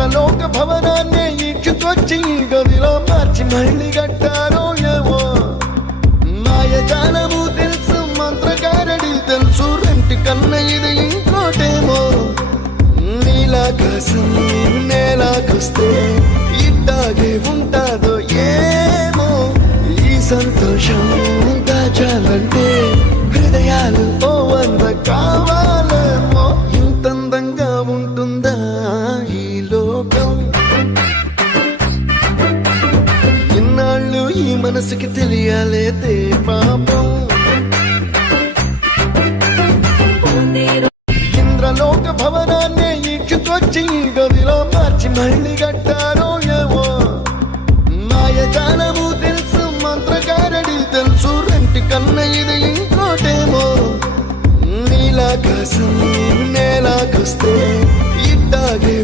ఇంద్రలోక భవనాన్ని ఈడ్చుకొచ్చి గదిలో మార్చి మళ్ళీ కట్టారో ఏమో మాయజాలము తెలుసు మంత్రకారడి తెలుసు రెంటి కన్న ఇది ఇంకోటేమో నీలాకాశం నేలాకొస్తే ఇట్టాగే ఉంటాదో ఏమో ఈ సంతోషం దాచాలంటే హృదయాలు ఓ వంద కావాలేమో ఇంతందంగా ఉంటుందా ఈ లోకం ఇన్నాళ్ళు ఈ మనసుకి తెలియాలేదే పాపం ఇంద్రలోక భవనాన్ని ఈడ్చుకొచ్చి గదిలో మార్చి మళ్ళీ కట్టారో ఏమో మాయజాలము తెలుసు మంత్రకారడి తెలుసు రెంటి కన్న ఇది ఇంకోటేమో నీలాకాశం నేలాకొస్తే ఇట్టాగే